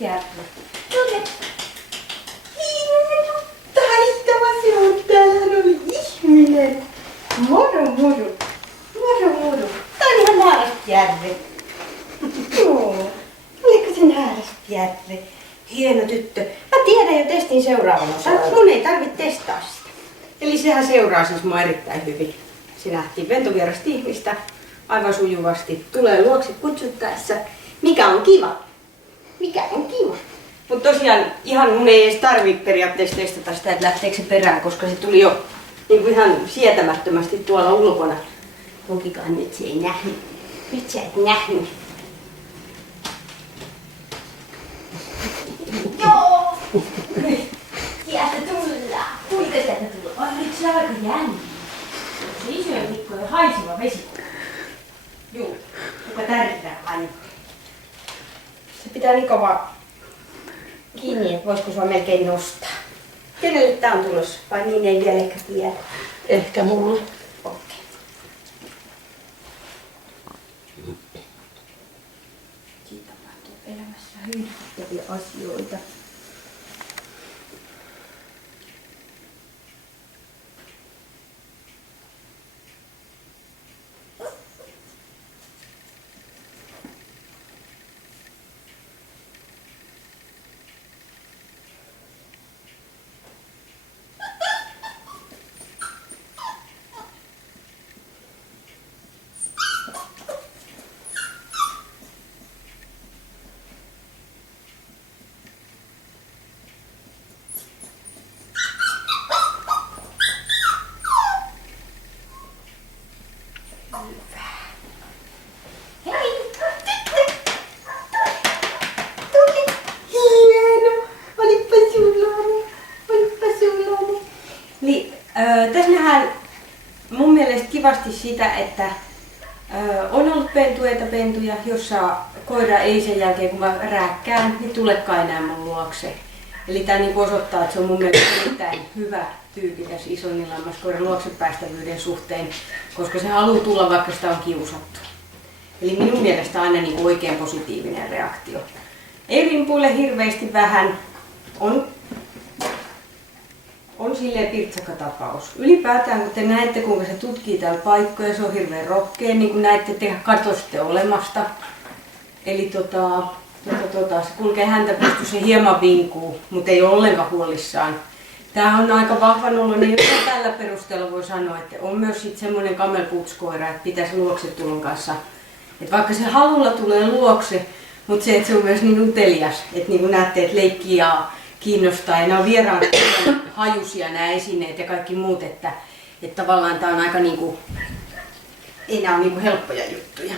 Järvi. Tule. Hieno. Taitava se on. Täällä oli ihminen. Moro moro. Moro moro. Tää on ihan Naarastjärvi. Joo. Oliko se Naarastjärvi? Hieno tyttö. Mä tiedän jo testin seuraavan osan. Mun ei tarvitse testaa sitä. Eli sehän seuraa siis mua erittäin hyvin. Se nähtiin ventovierasta ihmistä aivan sujuvasti. Tulee luokse kutsuttaessa. Mikä on kiva? Mikä on kiva? Mutta tosiaan ihan mun ei edes tarvitse periaatteessa testata sitä, että lähteekö se perään, koska se tuli jo niin ihan sietämättömästi tuolla ulkona. Tokikaan nyt se ei nähnyt. Nyt sä et nähnyt. Joo! Sieltä tullaan. Kuinka sieltä tullaan? Ai nyt se aika jännä. Se isojen mikkojen haiseva vesi. Juu, kuka tärkeää aina. Se pitää niin kovaa kiinni, että voisiko sua melkein nostaa. Kenelle tää on tulossa? Vai niin ei vielä ehkä tiedä? Ehkä mulle. Okei. Siitä tapahtuu elämässä hyödyttäviä asioita. Tässä nähdään mun mielestä kivasti sitä, että on ollut pentuja, jossa koira ei sen jälkeen kun mä rääkkään, niin tulekaan enää mun luokse. Eli tää niin osoittaa, että se on mun mielestä erittäin hyvä tyyppi tässä isonnilammaskoiran luoksepäästävyyden suhteen, koska se haluaa tulla vaikka sitä on kiusattu. Eli minun mielestä aina niin oikein positiivinen reaktio. Ei rimpuile hirveästi vähän. On silleen pirtsakka tapaus. Ylipäätään kun te näette kuinka se tutkii täällä paikkoja, se on hirveän rohkea, niin kuin näette, te katositte olemasta. Eli se kulkee häntä pystyssä hieman vinkuu, mutta ei ole ollenkaan huolissaan. Tää on aika vahvan oloinen, joka tällä perusteella voi sanoa, että on myös sit semmoinen kamelputskoira, että pitäisi luoksetulon kanssa. Että vaikka se halulla tulee luokse, mutta se, että se on myös niin utelias, että niin kuin näette, että leikkiä ja kiinnostaa. Ja nämä on vieraan hajusia nämä esineet ja kaikki muut, että tavallaan tää on aika niinku, ei nämä ole niinku helppoja juttuja.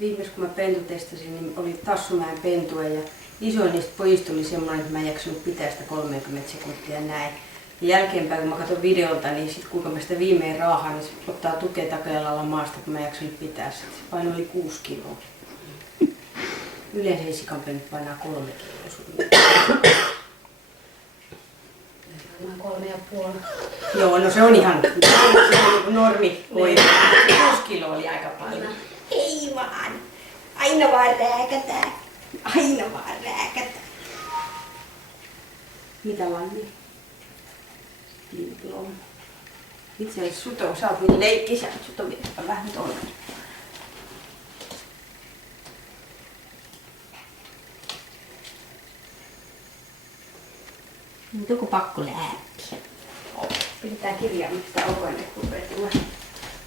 Viimeis kun mä pentutestasin, niin oli Tassumäen pentue ja isoin niistä pojista oli semmoinen, että mä en jaksanut pitää sitä 30 sekuntia näin. Ja jälkeenpäin kun mä katson videolta, niin sit kuinka mä sitä viimein raahaan, niin se ottaa tukea takajalalla maasta, kun mä en jaksanut pitää sitä. Se paino oli 6 kiloa. Yleensä ei sikanpennyt painaa 3 kiloa. 3,5. Joo, no se on ihan normi koira. 6 kiloa oli aika paljon. Hei vaan! Aina vaan rääkätään. Aina vaan rääkätään. Mitä Lanni? Diplom. Itse asiassa sut on, sä oot niin leikkisä, että sut on vielä vähän toinen. Nyt onko pakko läppiä? Pidetään kirjaa, mistä okoinen rupeaa tulla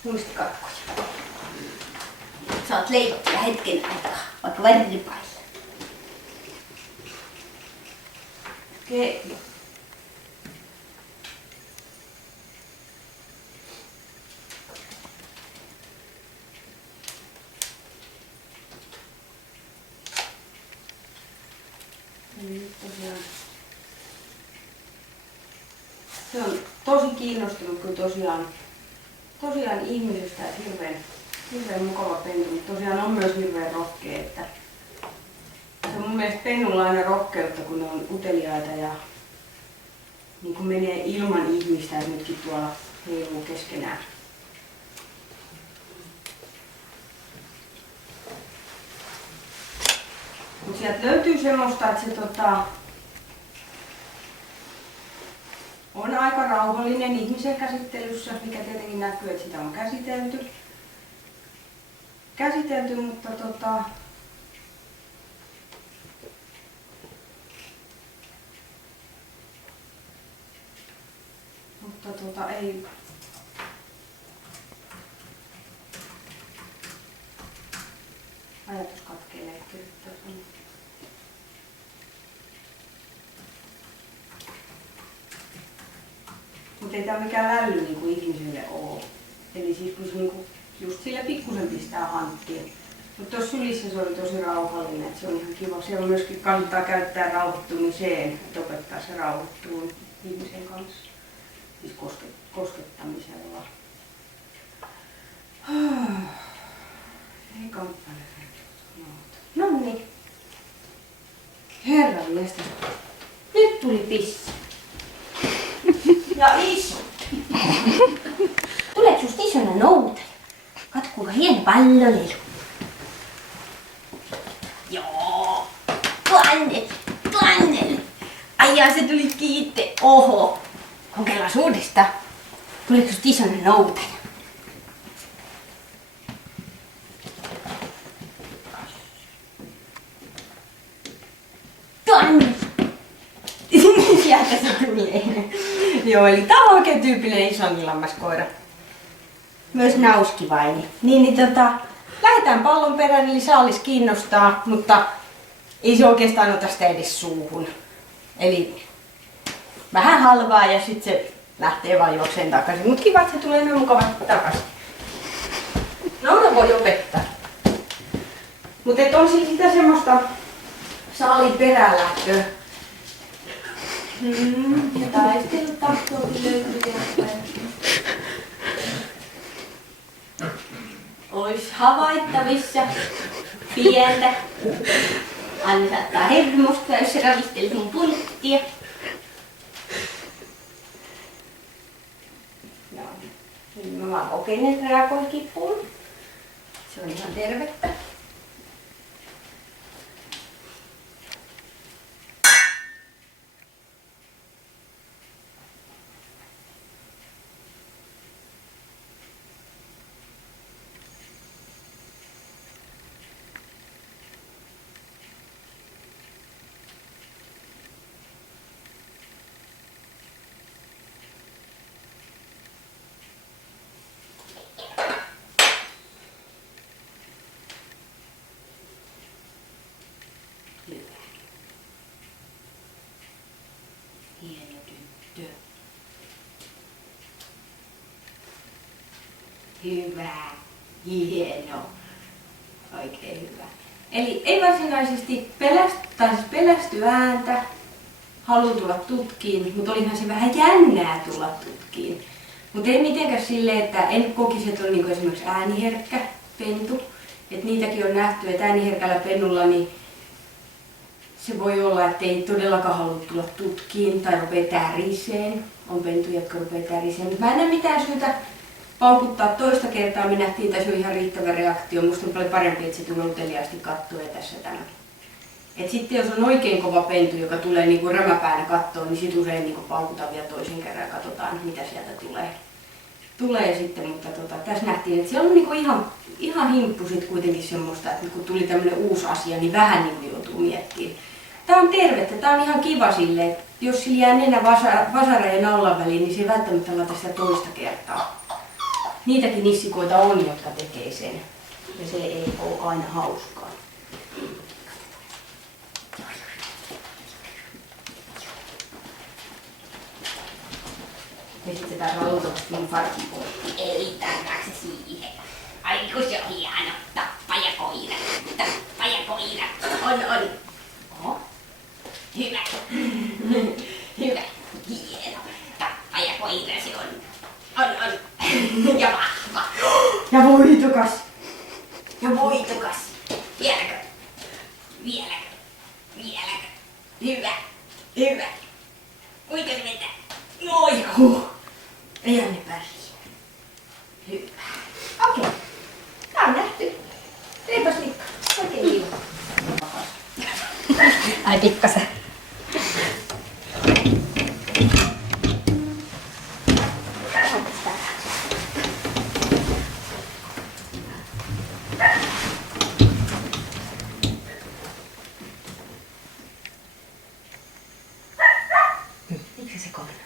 muistikakkoja. Saat leikkiä hetken aikaa, vaikka väripailla. Okei. Ja nyt tosiaan Se on tosi kiinnostunut kyllä tosiaan ihmisestä, että hirveän mukava pentu, mutta tosiaan on myös hirveän rohkea, että se on mun mielestä pennulla aina rohkeutta, kun ne on uteliaita ja niin kuin menee ilman ihmistä, että nytkin tuolla heiluu keskenään. Mutta sieltä löytyy semmoista, että se on aika rauhallinen ihmisen käsittelyssä, mikä tietenkin näkyy, että sitä on käsitelty, mutta ei. Ajatus katkeilee kirjoittaa sanoa. Mutta ei tää mikään lälly niinku ihmiselle oo. Eli siis kun se niinku just sille pikkusen pistää hanttiin. Mutta tuossa sylissä se oli tosi rauhallinen, että se on ihan kiva. Siellä myöskin kannattaa käyttää rauhoittumiseen, että opettaa se rauhoittumaan ihmisen kanssa. Siis koskettamisella. Ei kamppale. No niin. Herran miestä. Nyt tuli pissi. Ja iso. Tuleeko susta isona noutaja? Katso kuinka hieno pallolelu. Joo. Tuannel. Ai ja se tuli kiitte. Oho. Kokeillaan uudestaan. Tuleeko susta isona noutaja? Tuannel. Sieltä se on miehen. Joo, eli tää on oikein tyypillinen islanninlammaskoira. Myös nauskivaini. Lähdetään pallon perään, eli saalis kiinnostaa, mutta ei se oikeastaan ota sitä edes suuhun. Eli vähän halvaa ja sitten se lähtee vaan juokseen takaisin. Mut kiva, että se tulee noin mukavasti takaisin. Noura voi opettaa. Mut et on siis sitä semmoista saalin peräänlähtöä. Ja taistelutahtoakin löytyy jostain. Ois havaittavissa pientä. Anni saattaa hermostua, jos se ravisteli mun pulttia. Joo. Niin mä vaan kokeilin, että reagoi kipuun. Se on ihan tervettä. Hieno tyttö. Hyvä. Hieno. Oikein hyvä. Eli ei varsinaisesti pelästy ääntä, haluan tulla tutkiin, mutta olihan se vähän jännää tulla tutkiin. Mutta ei mitenkään silleen, että en kokisi, että on niin esimerkiksi ääniherkkä pentu. Et niitäkin on nähty, että ääniherkällä pennulla niin se voi olla, että ei todellakaan halua tulla tutkiin tai rupea täriseen. On pentuja, jotka rupeaa täriseen. Mutta mä en näe mitään syytä paukuttaa toista kertaa. Me nähtiin, että se on ihan riittävä reaktio. Musta on paljon parempi, että se tulee uteliaasti kattoa tässä tänään. Et sitten jos on oikein kova pentu, joka tulee niinku rämäpäänä kattoon, niin sit usein niinku paukutaan vielä toisen kerran ja katsotaan, mitä sieltä tulee sitten. Mutta tässä nähtiin, että siellä on niinku ihan himppu sit kuitenkin semmoista, että kun tuli tämmönen uusi asia, niin vähän niinku joutuu miettimään. Tää on tervettä, tää on ihan kiva silleen, että jos sillä jää nenä vasareen ja naulan väliin, niin se ei välttämättä laita sitä toista kertaa. Niitäkin nissikoita on, jotka tekee sen. Ja se ei ole aina hauskaa. Ja sit se tää luultavasti mun farkin poikki. Ei tarvitse siihen. Ai kun se on hieno. Tappajakoira. Tappajakoira. On. Oho. Hyvä. Hyvä. Hieno. Tappajakoira. voitokas. Ja voitokas. Vieläkö? Vieläkö? Vieläkö? Hyvä. Hyvä. Kuinka se vetää? Noiku. Ei anne väliä. Hyvä. Okei. Tää on nähty. Reipas Mikko. Oikein kiva. Ai pikkasen. Miksi se komennosti?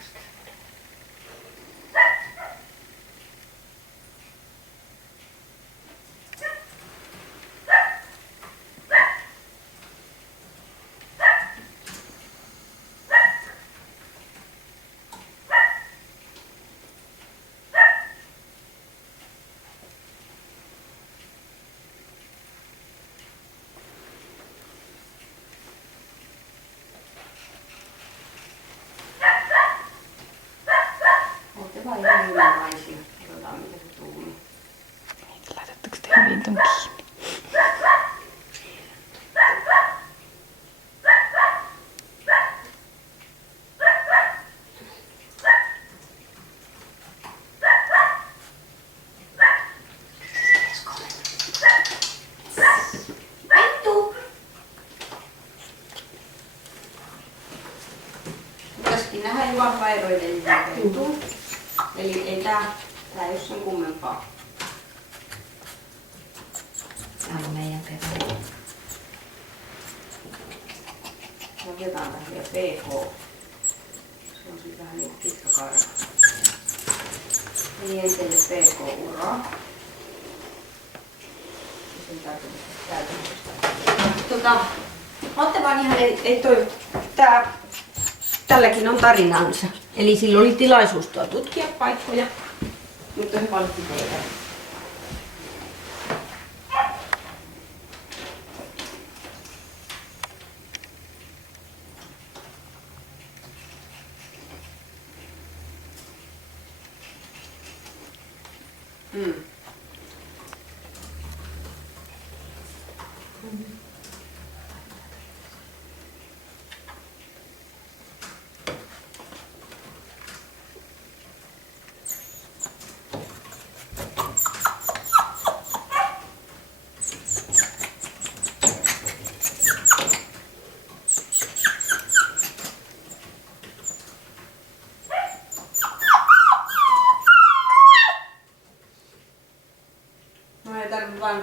Ootte vaan ihan hyvänlaisia. Katsotaan mitä se tuuli. Laitatteko te hyvin ton kiinni? Pettu! Pitäisikin nähdä jo vahva ero edelliseen pentuun. Eli ei tää ei oo sen kummempaa. Tää on meidän perä. Otetaan tähän vielä PK. Se on siis vähän niin pitkä karva. Eli entelle PK-uraa. Ja sen käytännössä. Otte vaan ihan, ei toi, tälläkin on tarinansa. Eli sillä oli tilaisuus tutkia paikkoja, mutta he valitti teidän.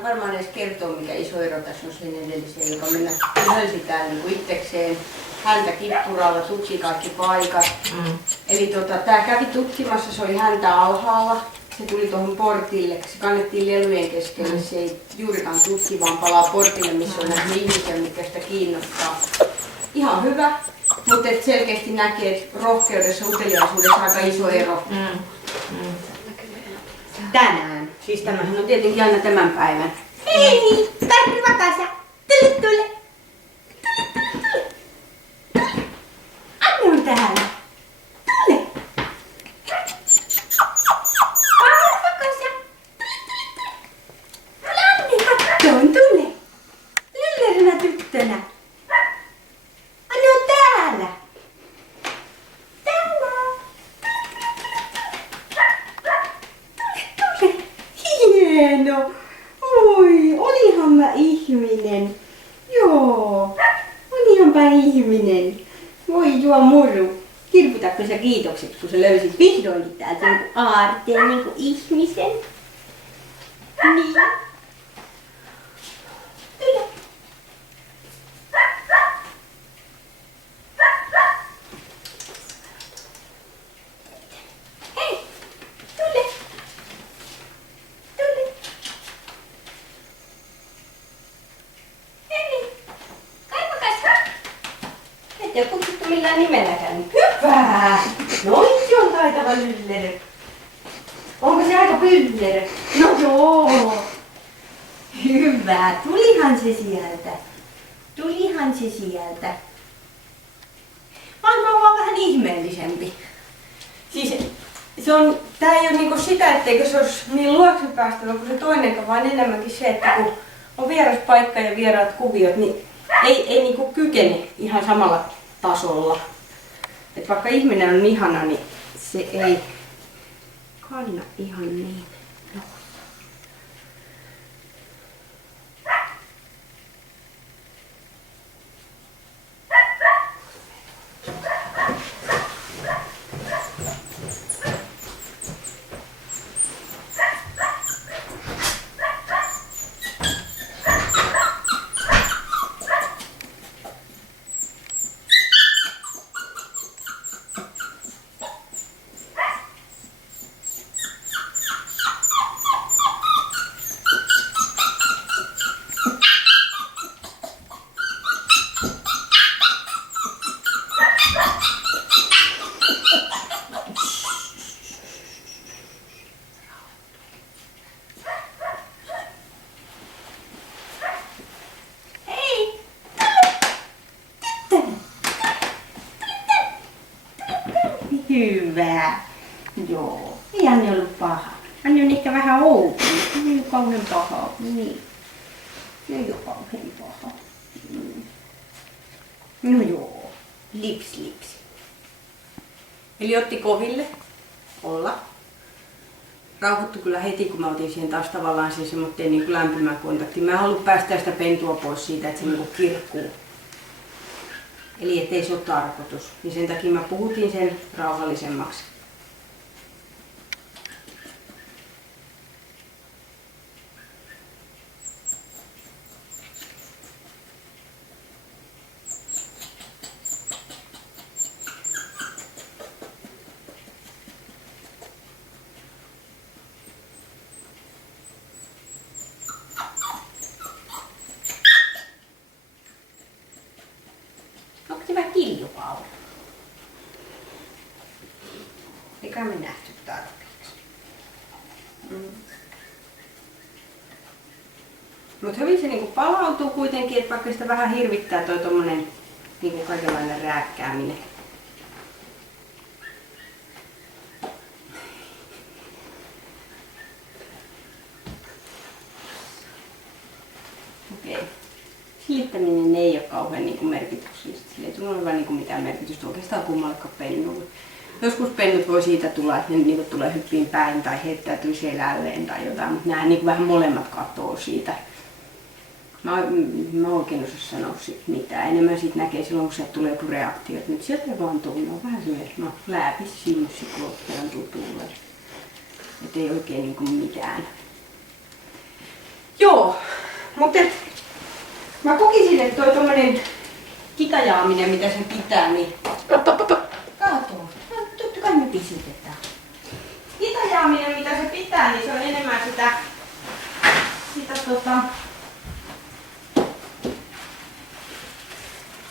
Varmaan edes kertoa, mikä iso ero tässä on sen edelliseen, joka mennä yhölsitään niin itsekseen. Häntä kippuralla tutki kaikki paikat. Eli tää kävi tutkimassa, se oli häntä alhaalla. Se tuli tuohon portille, se kannettiin lelujen keskelle. Se ei juurikaan tutki, vaan palaa portille, missä on näitä ihmisiä, mitkä sitä kiinnostaa. Ihan hyvä, mutta selkeästi näkee, että rohkeudessa, uteliaisuudessa aika iso ero. Tänään. Siis tämähän on tietenkin aina tämän päivän. Hei! Karri Vakasa! Tule, tule! Anne on täällä! Tule! Karri Vakasa! Tule, Anne kattoon! Tule! Lylleränä tyttönä! Anne on täällä! Hieno! Oi, olihan mä ihminen. Joo, olihan mä ihminen. Voi juo muru. Kirputatko sä kiitokset, kun sä löysit vihdoinkin täältä jonkun aarteen niinku ihmisen? Niin. Tule. Hei, tule. Ei ole kutsuttu millään nimelläkään. Hyvä! Noin on taitava lyllerö. Onko se aika pyllerö? No joo. Hyvä. Tulihan se sieltä. Tulihan se sieltä. Maailma on vaan vähän ihmeellisempi. Siis Tää ei ole niinku sitä, etteikö se olisi niin luokse päästävä kuin se toinenkaan, vaan enemmänkin se, että kun on vieras paikka ja vieraat kuviot, niin ei niinku kykene ihan samalla tasolla. Et vaikka ihminen on ihana, niin se ei kanna ihan niin. No. Hyvä. Joo. Ei Anni ollut paha. Anni on ehkä vähän outo. Ei ole kauhean paha. Niin. Ei ole kauhean paha. No joo. Lips. Eli otti koville. Olla. Rauhoittui kyllä heti, kun mä otin siihen taas tavallaan sen semmoitteen niin lämpimän kontaktin. Mä en halua päästää sitä pentua pois siitä, että se niin kirkkuu. Eli ettei se ole tarkoitus. Niin sen takia mä puhutin sen rauhallisemmaksi. Onko se vähän kiljupaula? Eikä me nähty tarpeeksi. Mutta hyvin se niinku palautuu kuitenkin, että vaikka sitä vähän hirvittää toi tommonen niinku kaikenlainen rääkkääminen. Okei. Hiittäminen ei ole kauhean niinku merkityksellistä. Sillä ei tule olemaan niinku mitään merkitystä oikeastaan kummallekaan pennulle. Joskus pennut voi siitä tulla, että ne niinku tulee hyppiin päin tai heittäytyy selälleen tai jotain, mutta nämä niinku vähän molemmat katoo siitä. Mä oikein osaa sanoa siitä mitään. Enemmän siitä näkee silloin, kun sieltä tulee joku reaktio. Nyt sieltä vaan tulee vähän silleen, no läpis sinssi kuluttajaan tutulle. Et ei oikein niinku mitään. Joo, mutta mä kokisin, että toi tommonen kitajaaminen, mitä se pitää, niin... Kato. No, totta kai me pisytetään. Kitajaaminen, mitä se pitää, niin se on enemmän sitä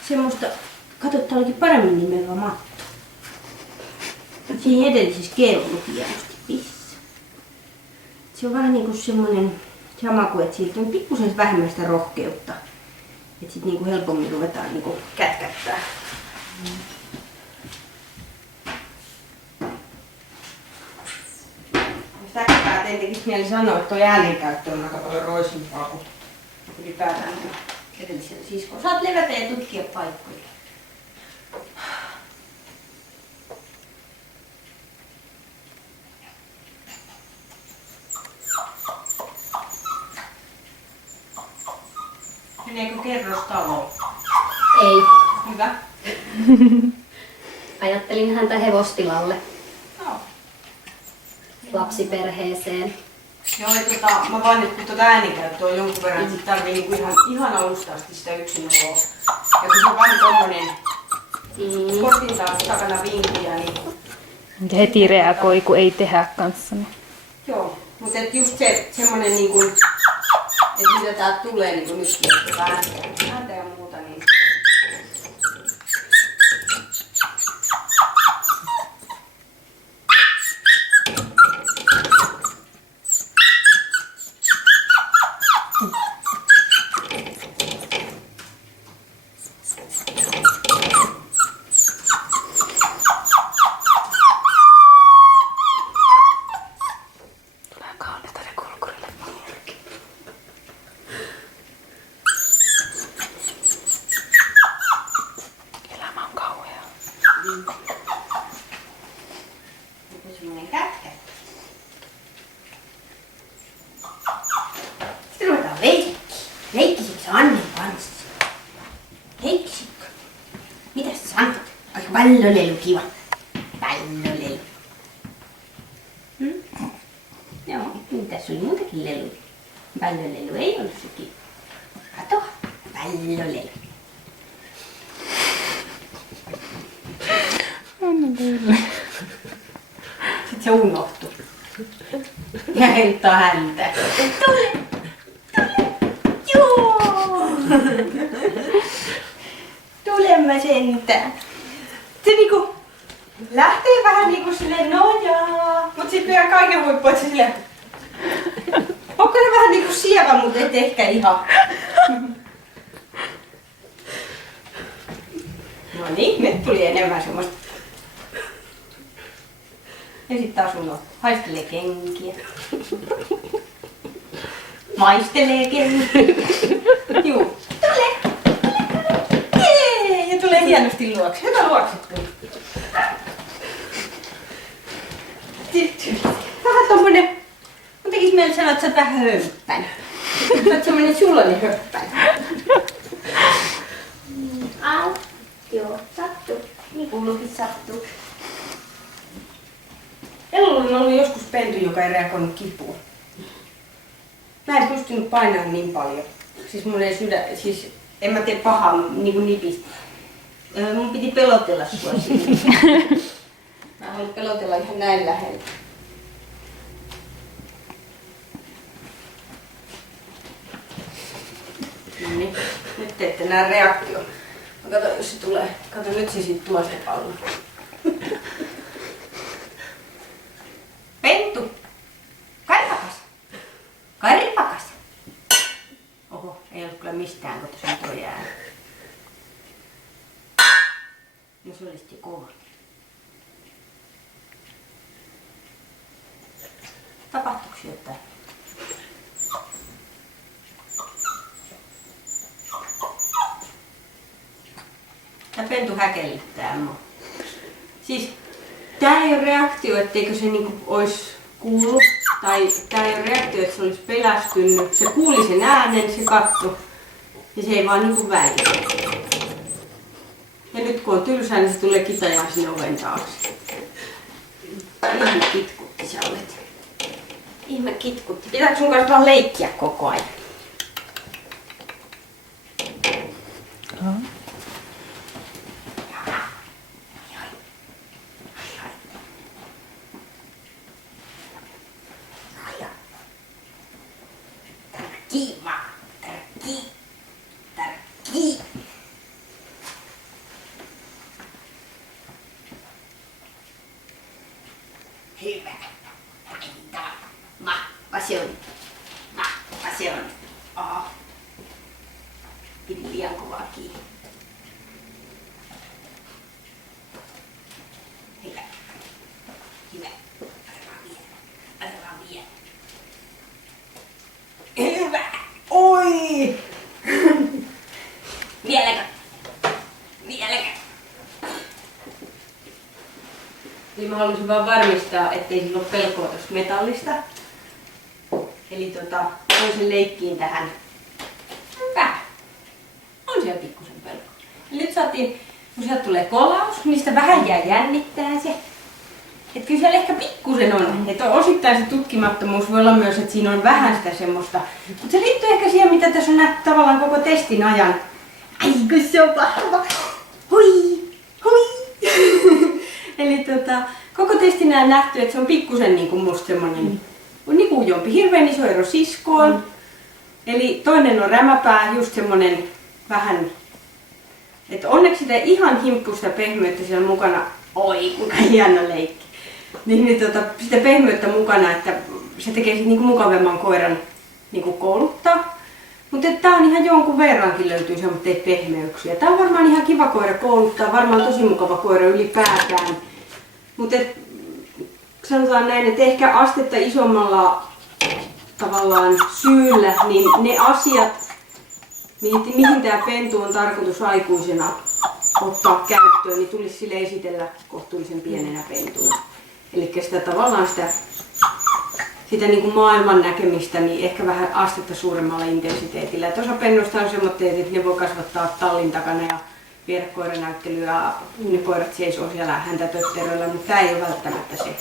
semmoista, kato, tää olikin paremmin nimelvä matto. Siinä edellisessä kellu hienosti pissä. Se on vähän niinku semmonen sama kuin, että siitä on pikkusen vähemmän sitä rohkeutta. Että sit niinku helpommin ruvetaan niinku kätkättää. Jos äkkiä tekis mieli sanoa, että toi äänenkäyttö on aika paljon roisimpaa kuin ylipäätään edellisellä siskolla. Saat levätä ja tutkia paikkoja. Meneekö kerrostaloon? Ei. Hyvä. Ajattelin häntä hevostilalle Joo. lapsiperheeseen. Joo, mä vaan nyt kun äänikäyttöä on jonkun verran, sit tarvii niinku ihan alusta asti sitä yksinoloa. Ja kun se on vähän tommonen sportin taas takana vinkkejä, niin... Heti reagoi, kun ei tehdä kanssani. Joo, mutta just semmonen niinku... Että mitä täältä tulee niinku nytkin, että ääntä ja muuta, niin... Pallolelu kiva. Pallolelu. Joo, niin tässä oli muutakin leluja. Pallolelu ei ollut se kiva. Kato, pallolelu. Sitten se unohtui. Ja heittää häntä. Tule! Joo! Tule mä sentään. Se niinku lähtee vähän niinku silleen nojaa. Mut sit vielä kaiken huippu, että se silleen... Onko se vähän niinku sievä, mut et ehkä ihan. No niin, nyt tuli enemmän semmoista. Ja sit taas unohtuu. Haistelee kenkiä. Maistelee kenkiä. Juu. Tule! Jee! Ja tulee hienosti luokse. Hyvä luoksettu. Vähän tommonen... Mun tekis mieli sanoa, että sä oot vähän hömppänä. Sä oot semmonen sulonen höppänä. Au. Joo, sattuu. Niin kuuluukin sattuu. Elolla on ollut joskus pentu, joka ei reagoinut kipuun. Mä en pystynyt painamaan niin paljon. Siis mun ei siis en mä tee pahaa niinku nipistä. Mun piti pelotella sua siinä. Mä haluan pelotella ihan näin lähellä. Noniin, nyt teette nää reaktio. Kato, jos se tulee. Kato, nyt se sit tuo sitä palloa. Pentu! Karipakas! Karipakas! Oho, ei ollut kyllä mistään, kun tässä on tuo jää. No se oli sitten kova. Tapahtuuko jotain? Tää pentu häkellyttää mua. Siis tää ei ole reaktio, etteikö se niinku ois kuullut. Tai tää ei ole reaktio, että se olisi pelästynyt. Se kuuli sen äänen, se katsoi. Ja se ei vaan niinku välitä. Ja nyt kun on tylsää, niin se tulee kitajaa sinne oven taakse. Ihme kitkutti sä olet. Ihme kitkutti. Pitääkö sun kanssa vaan leikkiä koko ajan? Kiva. Tärki. Tärki. Hyvä. Vahva se on. Vahva se on. Oho. Pidin liian kovaa kiinni. Hyvä. Hyvä. Arvaa vielä. Hyvä! Oi! Vieläkö? Vieläkö? Eli mä halusin vaan varmistaa, ettei sillä ole pelkoa tosta metallista. Eli voin sen leikkiin tähän. Vähän. On siellä pikkusen pelkoa. Ja nyt saatiin, kun sieltä tulee kolaus, mistä vähän jää jännittää se. Että kyllä siellä ehkä pikkusen on. Että osittain se tutkimattomuus voi olla myös, että siinä on vähän sitä semmoista. Mutta se liittyy ehkä siihen, mitä tässä on nähty tavallaan koko testin ajan. Ai kun se on vahva. Hui! Hui! Eli koko testin ajan nähty, että se on pikkusen niinku musta semmonen on niinku jompi. Hirveän iso ero siskoon. Eli toinen on rämäpää, just semmonen vähän. Että onneksi sitä ihan himppuista pehmeyttä siellä mukana. Oi kuinka hieno leikki. Niin sitä pehmeyttä mukana, että se tekee sit niinku mukavemman koiran niinku kouluttaa. Mutta tää on ihan jonkun verrankin löytyy semmoisia pehmeyksiä. Tää on varmaan ihan kiva koira kouluttaa, varmaan tosi mukava koira ylipäätään. Mutta sanotaan näin, että ehkä astetta isommalla tavallaan syyllä, niin ne asiat, mihin tää pentu on tarkoitus aikuisena ottaa käyttöön, niin tulisi sille esitellä kohtuullisen pienenä pentuna. Eli sitä tavallaan sitä niin kuin maailman näkemistä niin ehkä vähän astetta suuremmalla intensiteetillä. Et osa pennuista on semmoitteet, että ne voi kasvattaa tallin takana ja viedä koiranäyttelyä, ne koirat seisoo siellä häntä tötteröllä, mutta tämä ei ole välttämättä se.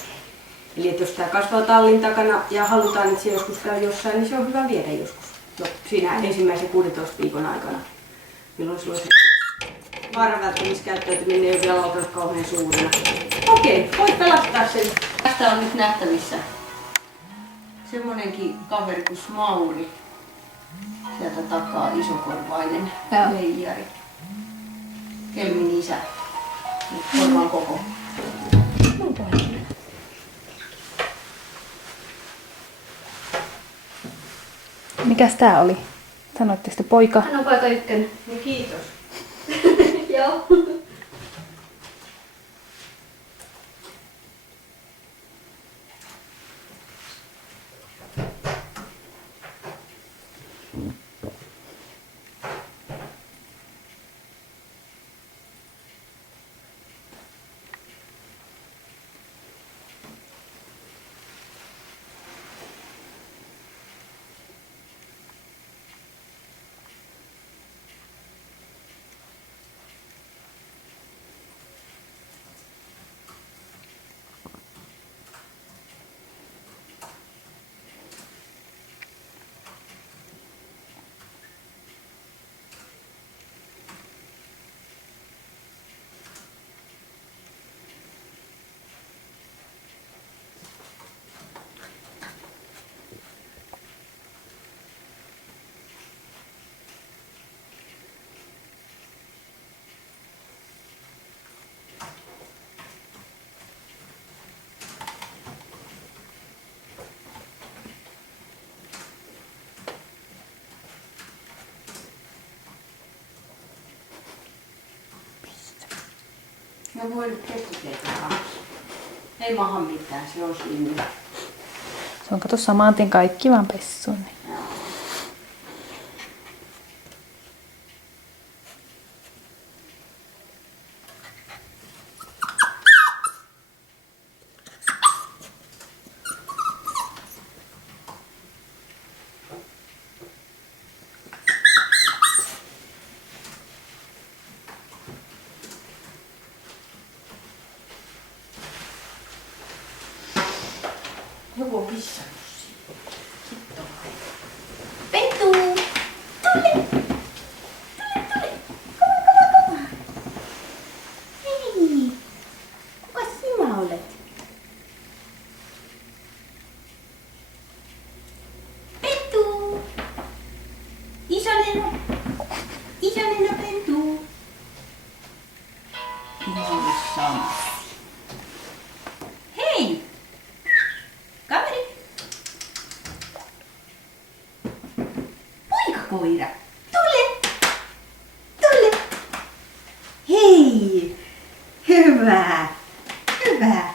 Eli että jos tämä kasvaa tallin takana ja halutaan, että se joskus käy jossain, niin se on hyvä viedä joskus. Jo siinä ensimmäisen 16 viikon aikana, milloin sulla se vaaranvälttämiskäyttäytyminen ei ole vielä alkanut kauhean suurena. Okei, voit pelastaa sen. Tästä on nyt nähtävissä semmonenkin kaveri kuin Smauri. Sieltä takaa isokorvainen leijari. Kelmin isä. Korvan koko. Mikäs tää oli? Sanoitteko te poika? Hän on poika ykkönen. No kiitos. Joo. No voi nyt keskiteitä kanssa. Ei maha mitään, se on siinä. Se on kato saman tien kaikki vaan pessuun. Niin. Joku on pissannut siinä. Sitten on Pentu! Tule! Kova! Hei! Kuka sinä olet? Pentu! Isonena! Isonena Pentu! Ihan sama. Hei! Kaveri! Poikakoira! Tule! Tule! Hei! Hyvä! Hyvä!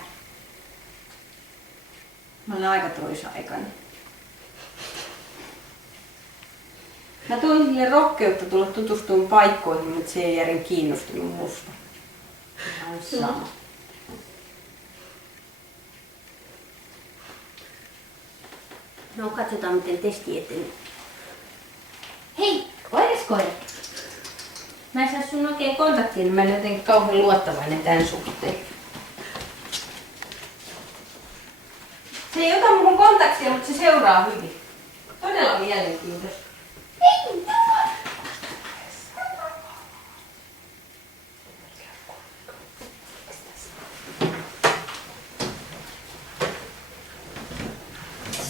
Mä olen aika toisaikainen. Mä tuon sille rohkeutta tulla tutustumaan paikkoihin, mutta se ei järin kiinnostunut musta. Ihan sama. No katsotaan miten testi etenee. Hei, koiraskoira! Mä en saa sun oikein kontaktia, niin mä en jotenkin kauhean luottavainen tämän suhteen. Se ei ota mun kontaktia, mutta se seuraa hyvin. Todella mielenkiintoista. Hei,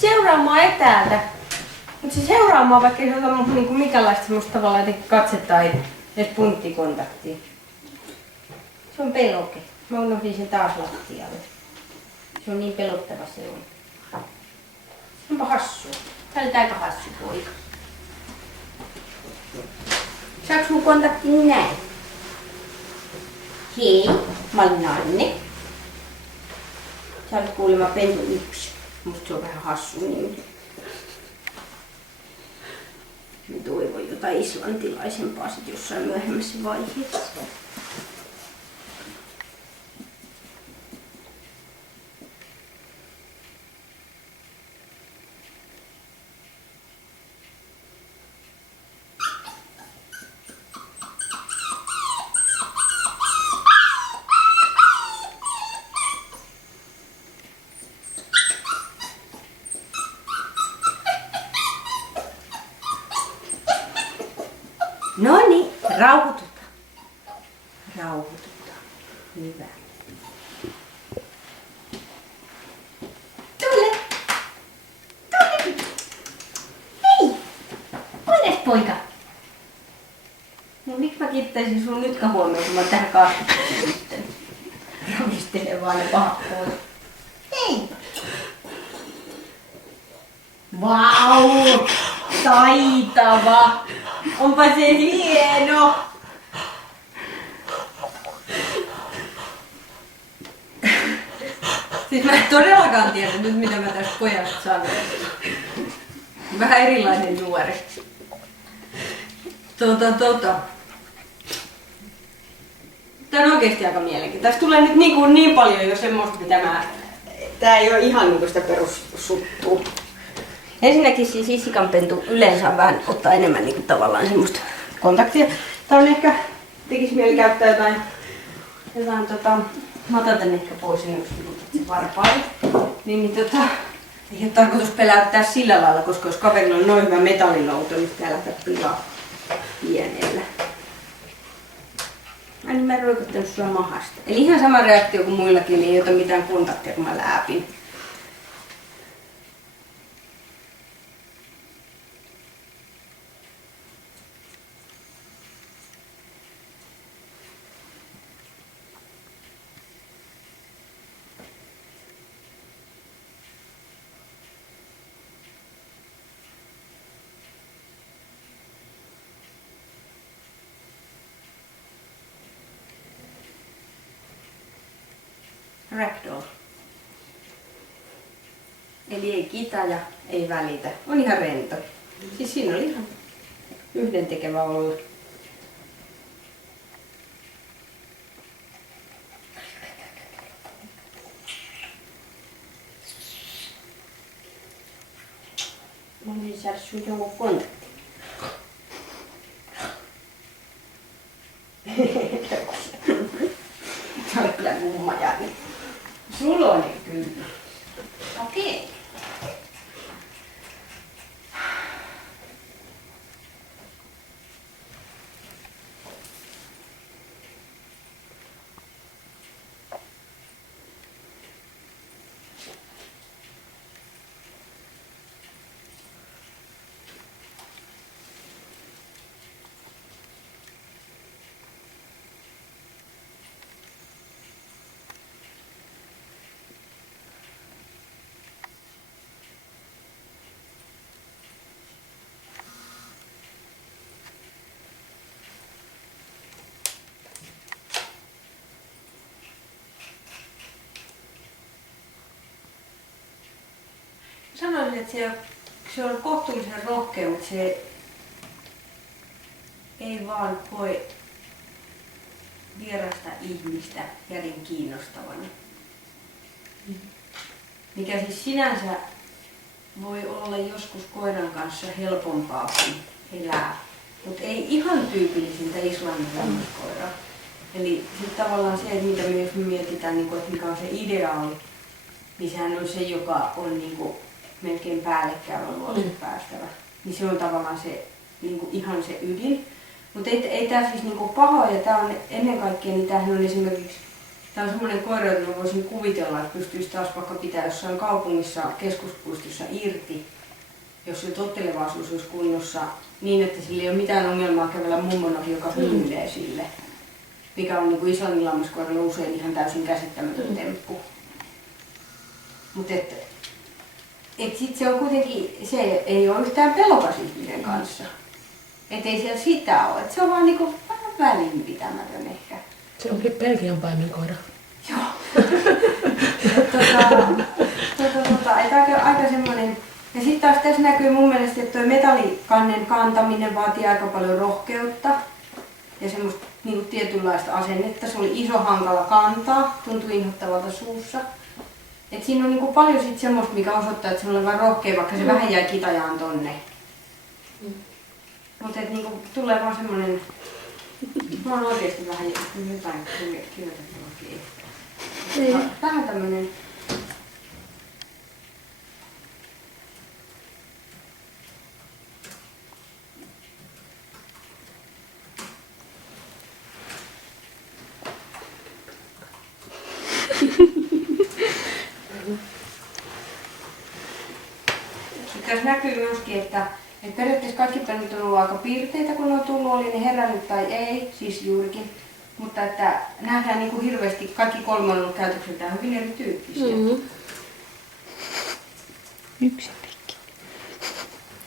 seuraa mua etäältä. Mutta se seuraa mua, vaikka ei se ota mun niinku minkälaista semmoista tavallaan jotenkin katsetta tai edes punttikontaktia. Se on peloke. Mä unohdin sen taas lattialle. Se on niin pelottava se on. Onpa hassua. Tää oli aika hassu poika. Saaks mun kontaktin näin? Hei, mä olen Anne. Sä olet kuulemma Pentu 1. Musta se on vähän hassu nimi. Mä toivon jotain islantilaisempaa sit jossain myöhemmässä vaiheessa. No niin, rauhoituta. Rauhoituta. Hyvä. Tule. Tule. Hei. Kuinkas poika? No miksi mä kiittäisin sun nytkä huomioon, kun mä tähän kasvattelen sitten. Ravistelen vaan ne pahat pois. Hei. Vau! Taitava! Onpa se hieno! Siis mä en todellakaan tiedä nyt mitä mä tästä pojasta sanon. Vähän erilainen nuori. Tää on oikeesti aika mielenkiintoista. Tässä tulee nyt niin paljon jo semmoista, mitä mä... Tää ei oo ihan niinku sitä perussuttua. Ensinnäkin siis issikanpentu yleensä vähän ottaa enemmän niinku tavallaan semmoista kontaktia. Tää on ehkä... Tekis mieli käyttää jotain mä otan tän ehkä pois sen varpaan. Ei ole tarkoitus peläyttää sillä lailla, koska jos kaverilla on noin hyvä metallilouto, niin tää lähtee pilaa pienellä. Ai niin mä en roikuttanut sua mahasta. Eli ihan sama reaktio kuin muillakin, niin ei ota mitään kontaktia kun mä lääpin. Ragdoll. Eli ei kitaja, ei välitä. On ihan rento. Siis siinä oli ihan yhdentekevä olla. Mä voisin saada sun jonkun kontakti. Sä olet kyllä mumma Jani. Sulonen kyllä. Okei. Sanoisin, että se on kohtuullisen rohkea, mutta se ei vaan koe vierasta ihmistä järin kiinnostavana. Mikä siis sinänsä voi olla joskus koiran kanssa helpompaa kuin elää, mutta ei ihan tyypillisintä islanninlammaskoiraa. Eli sitten tavallaan se, että mitä me jos me mietitään, että mikä on se ideaali, niin sehän on se, joka on melkein päällekkäin luokse päästävä. Niin se on tavallaan se ihan se ydin. Mutta ei tää siis paha, ja tää on ennen kaikkea, niin tämähän on esimerkiksi, tää on semmoinen koira, jota voisin kuvitella, että pystyisi taas vaikka pitää jossain kaupungissa keskuspuistossa irti, jos se tottelevaisuus olisi kunnossa niin, että sillä ei ole mitään ongelmaa kävellä mummonakin, joka hymyilee sille. Mikä on islanninlammaskoiralla usein ihan täysin käsittämätön temppu. Mutta sitten se on kuitenkin, se ei ole yhtään pelokas ihmisen kanssa. Että ei siellä sitä ole. Et se on vaan vähän välinpitämätön ehkä. Se onkin Belgian paimenkoira. Joo. Aika semmoinen. Ja sitten taas tässä näkyy mun mielestä, että toi metallikannen kantaminen vaatii aika paljon rohkeutta. Ja semmoista tietynlaista asennetta. Se oli iso hankala kantaa, tuntui inhottavalta suussa. Et siinä on paljon sit semmoista, mikä osoittaa, että se on vaan rohkea, vaikka se vähän jää kitajaan tonne. Mutta tulee vaan semmonen... Mä oon oikeesti vähän jotain kirjoitettavaa. Vähän tämmönen... tässä näkyy myöskin, että periaatteessa kaikki pennut on ollut aika piirteitä, kun ne on tullut, oli ne herännyt tai ei, siis juurikin. Mutta että nähdään niin kuin hirveästi, kaikki 3 on ollut käytökseltään hyvin erityyppisiä. Yksi pikki.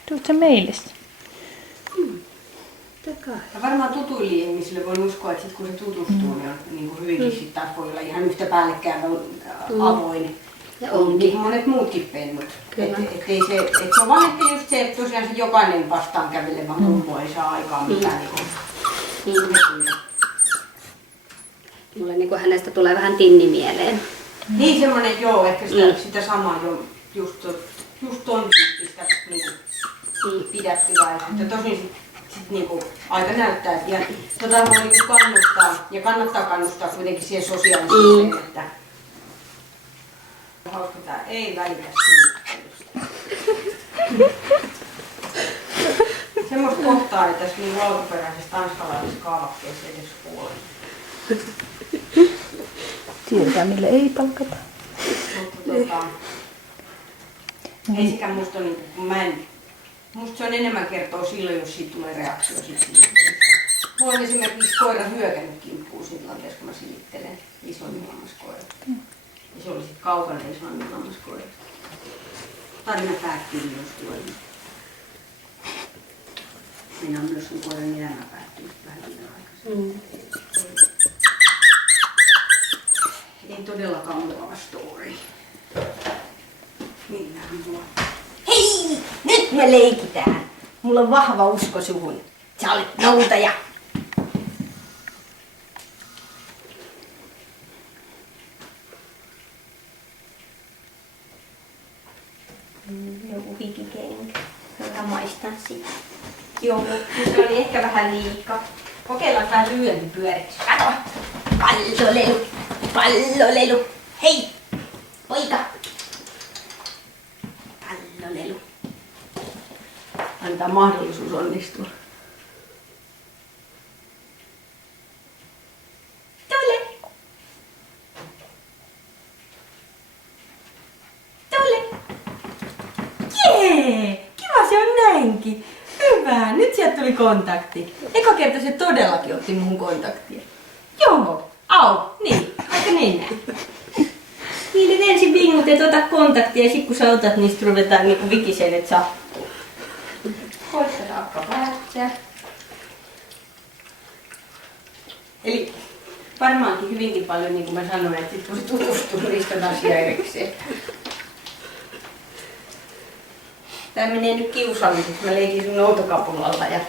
Tuut sä meille? Ja varmaan tutuille ihmisille voi uskoa, että sit kun se tutustuu, niin on niin kuin hyvinkin sit taas voi olla ihan yhtä päällekkäin avoin. Ja on onkin. niin kuin monet muutkin pennut. Se on vaan ehkä just se, että tosiaan se jokainen vastaan kävelevä mummo ei saa aikaan mitään niin. Mulle niin kuin hänestä tulee vähän Tinni mieleen. Niin semmonen, joo, ehkä sitä samaa jo just ton tyyppistä niin pidättyväisyyttä. Tosin sit niinku aika näyttää, että voi niinku kannustaa ja kannattaa kannustaa kuitenkin siihen sosiaalisuuteen, että hauska tää ei välitä suunnittelusta. Semmoista kohtaa ei tässä niin alkuperäisessä tanskalaisessa kaavakkeessa edes kuole. Tiedetään mille ei palkata. Mutta ei sekään musta niinku, kun musta se on enemmän kertoo silloin, jos siitä tulee reaktio sitten. Mulla on esimerkiksi koira hyökännyt kimppuun siinä tilanteessa, kun mä silittelen isommin lammaskoira. Ja se oli sitten kaukana isommin lammaskoira. Tarina päättyy myös tuolla. Minä on myös sun koiran elämä päättynyt vähän liian aikaisemmin. Ei todellakaan mulla story. Millään mulla. Hei! Nyt me leikitään! Mulla on vahva usko suhun. Sä olet noutaja. Joku hikikenkä. Mä maistan sitä. Joo, se oli ehkä vähän liikaa. Kokeillaan vähän lyhyempi pyöriksi. Kato! Pallolelu! Pallolelu! Hei! Poika! Pallolelu. Antaa mahdollisuus onnistua. Tule! Tule! Jee! Kiva se on näinkin. Hyvä, nyt sieltä tuli kontakti. Eka kerta se todellakin otti muhun kontaktia. Joo, au, niin, aika niin. Niiden ensin vingut, et ota kontaktia ja sit kun sä otat, niin sit ruvetaan niinku vikiseen, et sattuu. Koista Akka päättää. Eli varmaankin hyvinkin paljon, niin kuin mä sanoin, että sit kun se tutustuu, niin sitä asia erikseen. Tää menee nyt kiusalliseksi. Mä leikin sun noutokapulalla ja...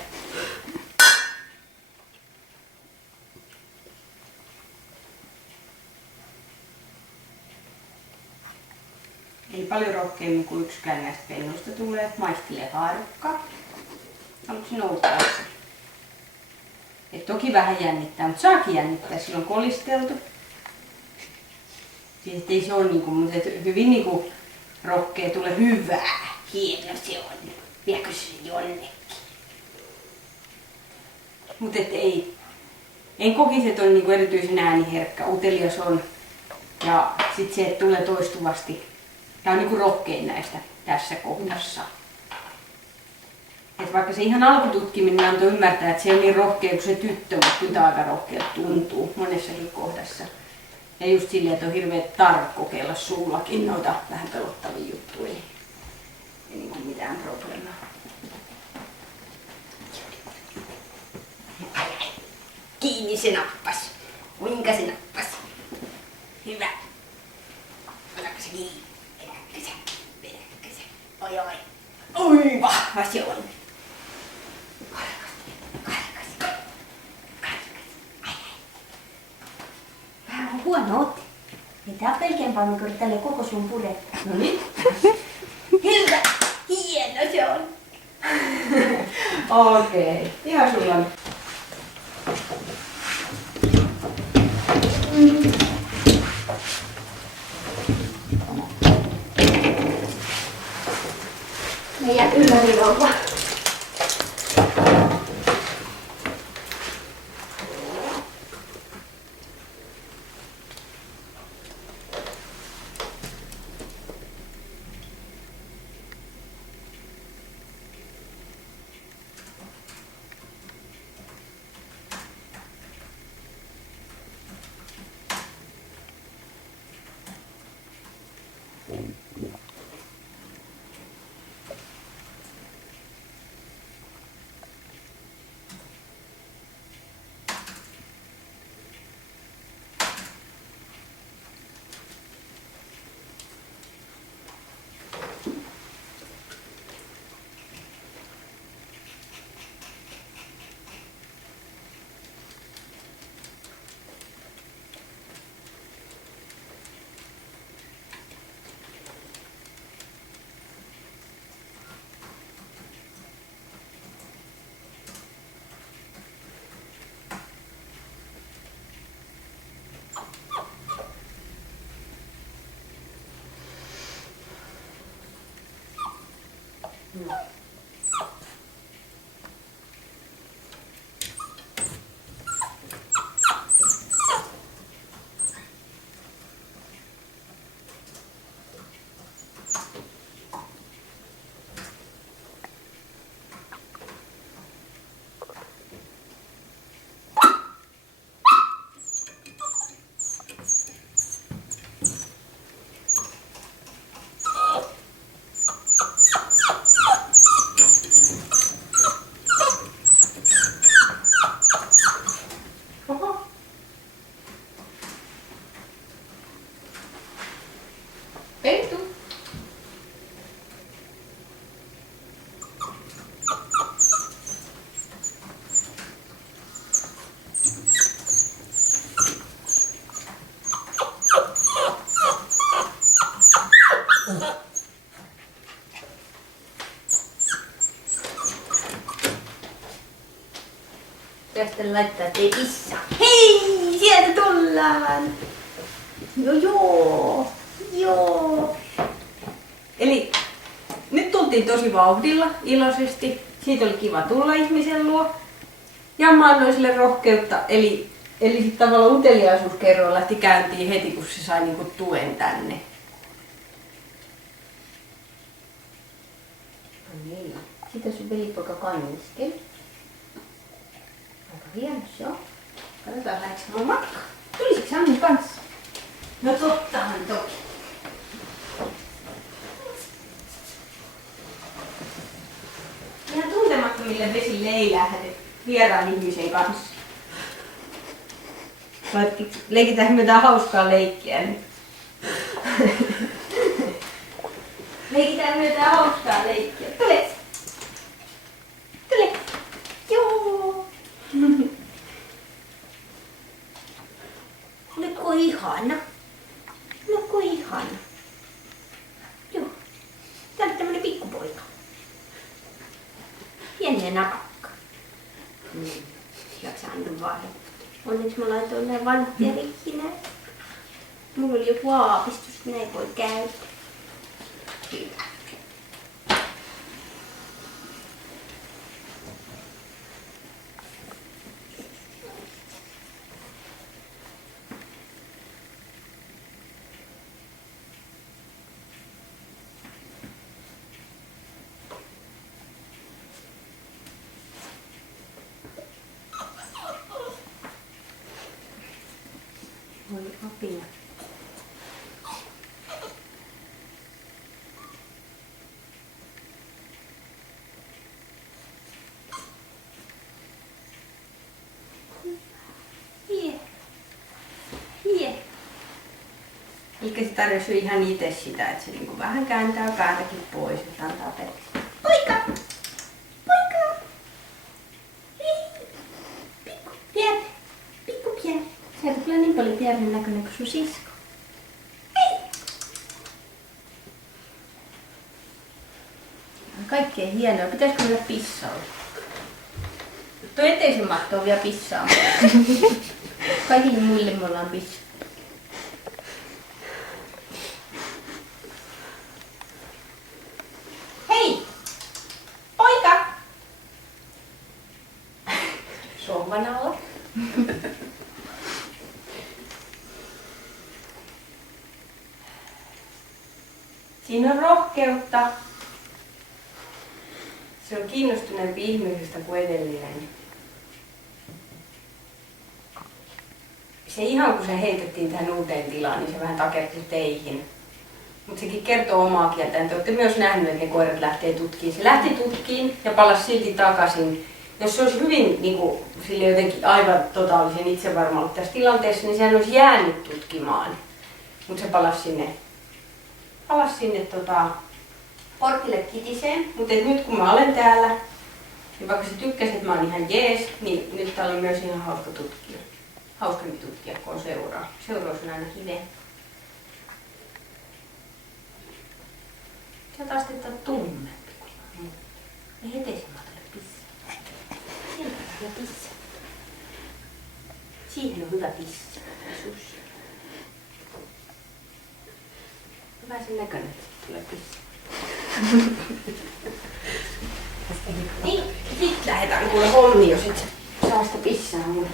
Ei paljon rohkeammin kuin yksikään näistä pennuista tulee. Maistelee haarukkaa. Haluatko noutaa se? Et toki vähän jännittää, mutta saakin jännittää. Sillä on kolisteltu. Siis ei se ole niinku, mutta hyvin niinku rohkea tulee hyvää. Hieno se on. Viekö se jonnekin? Mutta ei. En kokisi, että on niinku erityisen ääniherkkä. Utelias on. Ja sit se, että tulee toistuvasti. Tää on niinku rohkein näistä tässä kohdassa. Et vaikka se ihan alkututkiminen antoi ymmärtää, että se ei ole niin rohkea kuin se tyttö, mutta kyllä aika rohkealta tuntuu monessakin kohdassa. Ja just silleen, että on hirveä tarve kokeilla suullakin noita vähän pelottavia juttuja. Ei niinku mitään probleemaa. Kiinni se nappas. Kuinka se nappas? Hyvä. Otatko se kiinni? Vedätkö se? Vedätkö se? Oi oi. Oi vahva se on. Karkas. Vähän on huono ote. Ei tää pelkeämpää, mikä oli tälleen koko sun pure. No niin. Hyvä. Hieno se on. Okei. Ihan sulla on. Meidän ympärirouva. Pentu. Tästä laittaa, ettei pissaa. Hei, sieltä tullaan. Joo. Joo. Eli nyt tultiin tosi vauhdilla, iloisesti. Siitä oli kiva tulla ihmisen luo. Ja mä annoin sille rohkeutta, eli sitten tavallaan uteliaisuuskerro lähti käyntiin heti, kun se sai niinku tuen tänne. No niin. Sitä sun velipoika kanniskeli. Aika hienos, joo. Katsotaan, lähdekö mun matka. Tulisitko sä mun kanssa? No tottahan toki. Ihan tuntemattomille vesille ei lähde vieraan ihmisen kanssa. Leikitään me jotain hauskaa leikkiä nyt. Leikitään me jotain hauskaa leikkiä. Tule! Tule! Joo! Oliko ihana? Oliko ihana? Joo. Tää on tämmönen pikkupoika. Pieni ja napakka. Sieltä saanut vaihtaa. Onneksi mä laitoin näin vanhoja rikkinä. Mulla oli joku aavistus, että näin voi käyttää. Hyvä. Voi apina. Eli se tarjosi ihan itse sitä, että se niinku vähän kääntää päätäkin pois ja antaa periksi. Poika! Poika! Hei! Pikku Pierre! Pikku Pierre! Sieltä tulee niin paljon Pierren näköinen kuin sun sisko. Hei! Kaikkein hienoa. Pitäisikö mennä pissaamaan? Tuo eteisen mahtoo vielä pissaamaan. Kaikille muille me ollaan pissaamaan. Hei! Poika! Sohvan alla. Siinä on rohkeutta. Se on kiinnostuneempi ihmisestä kuin edellinen. Se ihan kun se heitettiin tähän uuteen tilaan, niin se vähän takertui teihin. Mutta sekin kertoo omaa kieltään. Te olette myös nähneet, että ne koirat lähtee tutkiin. Se lähti tutkiin ja palasi silti takaisin. Jos se olisi hyvin niin kuin, sille jotenkin aivan totaalisen itsevarma tässä tilanteessa, niin sehän olisi jäänyt tutkimaan. Mutta se palasi sinne portille kitiseen. Mutta nyt kun mä olen täällä, niin vaikka se tykkäsi, että mä oon ihan jees, niin nyt täällä on myös ihan hauska tutkija. Hauskempi tutkija, kun on seuraa. Seuraus on aina hive. Sieltä astetta on tummempi kuin mä. Ei eteisen mä tulle pissa. Sieltä on hyvä pissa. Siihen on hyvä pissa. Sushi. Hyvä sen näköinen, että tulee pissa. Niin, sit lähdetään kuule hommiin, jos et saa sitä pissaa ulos.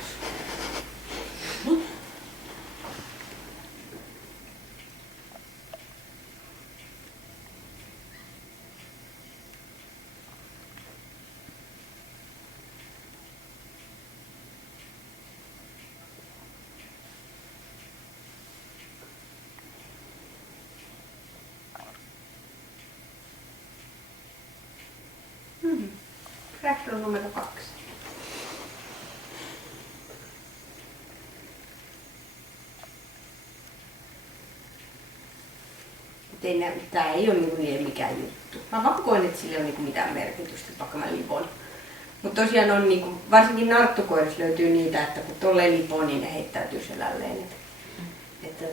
Fractal numero 2. Tää ei ole niin mikään juttu. Mä vaan koen, että sillä ei ole mitään merkitystä, vaikka mä lipon. Mutta tosiaan on, niin varsinkin narttukoirissa löytyy niitä, että kun tolleen lipoo, niin ne heittäytyy selälleen. Että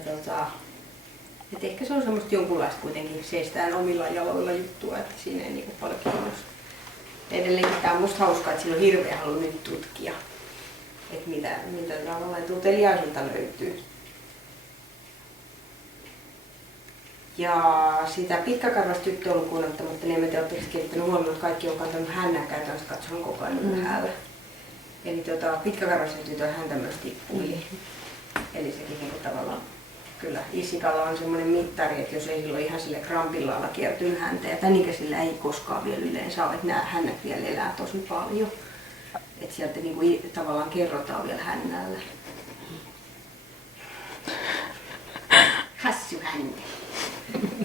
ehkä se on semmoista jonkunlaista kuitenkin seistään omilla jaloilla juttua, että siinä ei niin paljon kiinnosta. Edelleenkin tää on musta hauskaa, että siinä on hirveä halu nyt tutkia, että mitä tavallaan uteliaisuutta löytyy. Ja sitä pitkäkarvasta tyttölukuun ottamatta, niin en tiedä, oletteko kiinnittänyt huomioon, että kaikki on kantanut hännän käytännössä katsomaan koko ajan ylhäällä. Eli pitkäkarvaisen tytön häntä myös tippuili. Eli sekin niin tavallaan kyllä Issikalla on semmoinen mittari, että jos ei sillä ole ihan sille krampilla kiertynyt häntä, ja tän ikäisillä ei koskaan vielä yleensä ole, että nämä hännät vielä elää tosi paljon. Että sieltä niin kuin tavallaan kerrotaan vielä hännällä. Hassu hänne.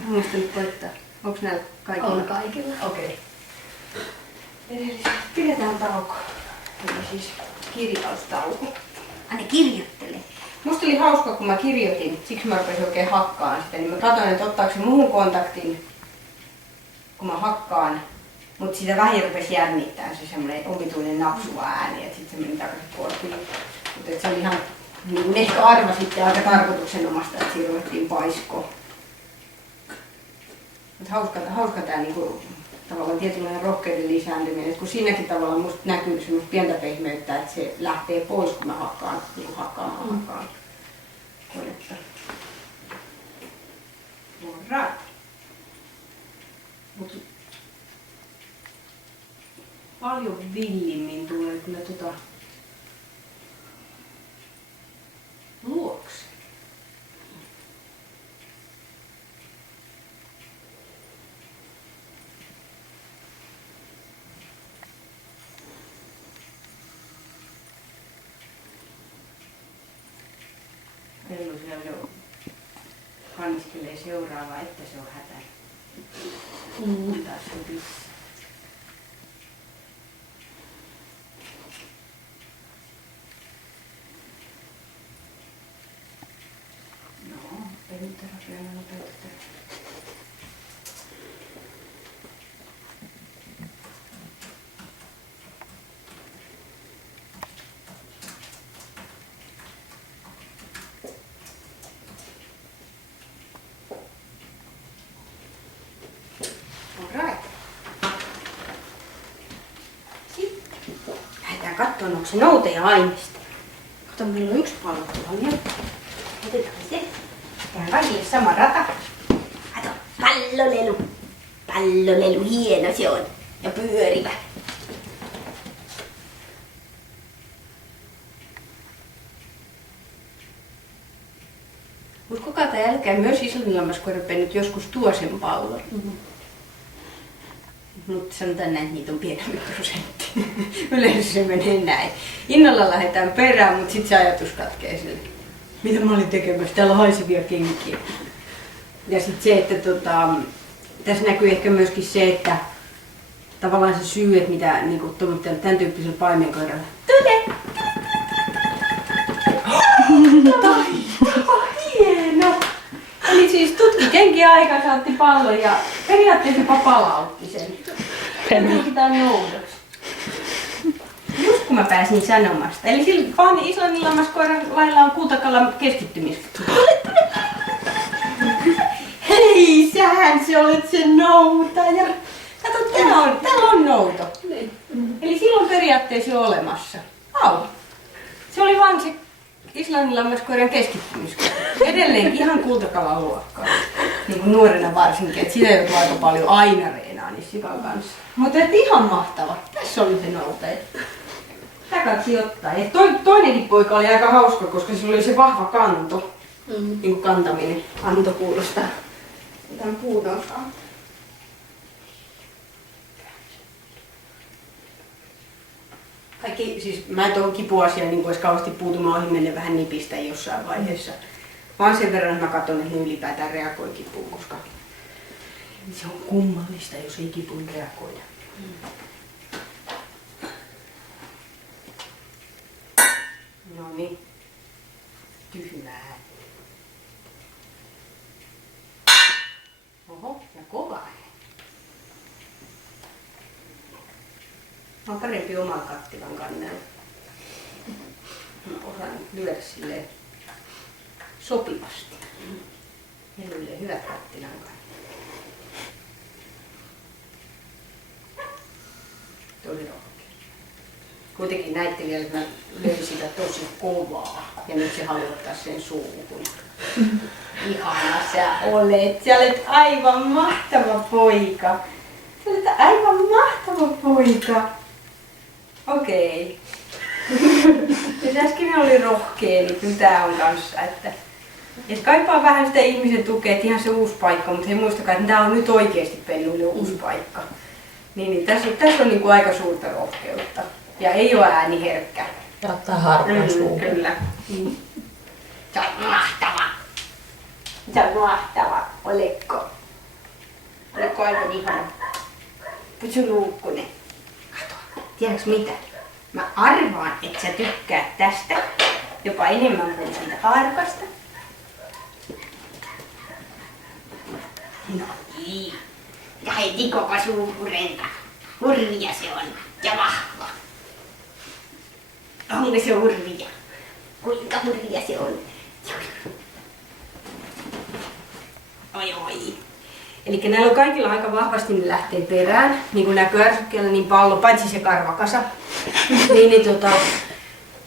Muistan nyt koittaa. Onko näillä kaikilla? On kaikilla. Okei. Eli pidetään tauko. Eli siis kirjaustauko. Anne kirjoittelee. Musta oli hauska, kun mä kirjoitin, siksi mä rupesin oikein hakkaan sitä, niin mä katsoin, että ottaako se muun kontaktin, kun mä hakkaan, mutta sitä vähän rupesi jännittämään se semmoinen omituinen napsuva ääni, että sitten se meni takaisin korville. Mutta se oli ihan, niin ehkä arvasitte aika tarkoituksenomasta, että siinä ruvettiin paiskoon. Mutta hauska tää niinku, tavallaan tietynlainen rohkeuden lisääntyminen, että kun siinäkin tavallaan musta näkyy semmoista pientä pehmeyttä, että se lähtee pois, kun mä hakkaan, niin hakkaan konetta. Alright. Mut paljon villimmin tulee kyllä luokse. Ellu siellä jo kanniskelee seuraavaa, että se on hätä. Taas on pissa. No, penuterapiana nopeutetaan. Lähdetään onko se noutaja-aineista. Kato, meillä on yksi pallo tuolla. Otetaan se. Tehdään kaikille sama rata. Kato, pallolelu. Pallolelu, hieno se on. Ja pyörivä. Mut kukaan tai älkää myös islanninlammaskoira nyt joskus tuo sen pallon. Mutta sanotaan näin, että niitä on pienempi prosentti. Yleensä se menee näin. Innolla lähdetään perään, mutta sitten se ajatus katkee sille. Mitä mä olin tekemässä? Täällä on haisevia kenkiä. Ja sitten se, että tässä näkyy ehkä myöskin se, että tavallaan se syy, että mitä niin tämän tyyppisellä paimenkoiralla. Taitava, hieno! Eli siis tutki kenkiä aikaa, saatti pallon ja periaatteessa jopa palautti sen. Tämä noudoksi. Just kun mä pääsin sanomasta. Eli sillä Islannin lammaskoiran lailla on kultakalan keskittymiskyky. Hei, sähän se olet se noutaja. Kato, täällä on nouto. Eli sillä on periaatteessa jo olemassa. Se oli vaan se Islannin lammaskoiran keskittymiskyky. Edelleen ihan kultakalan luokkaa. Niin kuin nuorena varsinkin, että sitä joutuu aika paljon aina reenaa Sikan kanssa. Mutta ihan mahtava. Tässä oli se noutaja. Tää kansi ottaa. Ja toinenkin poika oli aika hauska, koska sillä oli se vahva kanto. Niin kuin kantaminen. Kanto kuulostaa. Tämän puuton kautta. Kaikki, siis mä en tuohon kipuasiaan niin olisi kauheasti puutumaan ohi mennä vähän nipistä jossain vaiheessa. Vaan sen verran, että mä katson, että ne ylipäätään reagoi kipuun, koska se on kummallista, jos ei kipuun reagoida. No niin. Tyhmää. Oho, ja kova. On parempi oman kattilan kannella. Mä osaan lyödä silleen sopivasti. Heluille hyvät kattilan kannella. Tosi rohkea. Kuitenkin näitte vielä, että mä löin sitä tosi kovaa. Ja nyt se haluaa ottaa sen suuhun. Ihana sä olet. Sä olet aivan mahtava poika. Sä olet aivan mahtava poika. Okei. Ja äsken oli rohkea, niin kyllä tää on kanssa, että kaipaa vähän sitä ihmisen tukea, että ihan se uusi paikka, mutta he muistakaa, että tää on nyt oikeesti pennuille uusi paikka. Niin tässä on niinku aika suurta rohkeutta. Ja ei ole ääni herkkä. Ja ottaa harmaan suuhun. Kyllä. Sä oot mahtava. Sä oot mahtava. Oletko? Oletko aivan ihana? Pysy luukkunen. Kato, tiedätkö mitä? Mä arvaan, että sä tykkäät tästä jopa enemmän kuin siitä haarukasta. No niin. Ja heti koko suun purenta. Hurja se on ja vahva. Onko se hurja? Kuinka hurja se on? Oi. Eli näillä on kaikilla aika vahvasti ne lähtee perään, niin kuin näköärsykkeellä niin pallo, paitsi se karvakasa.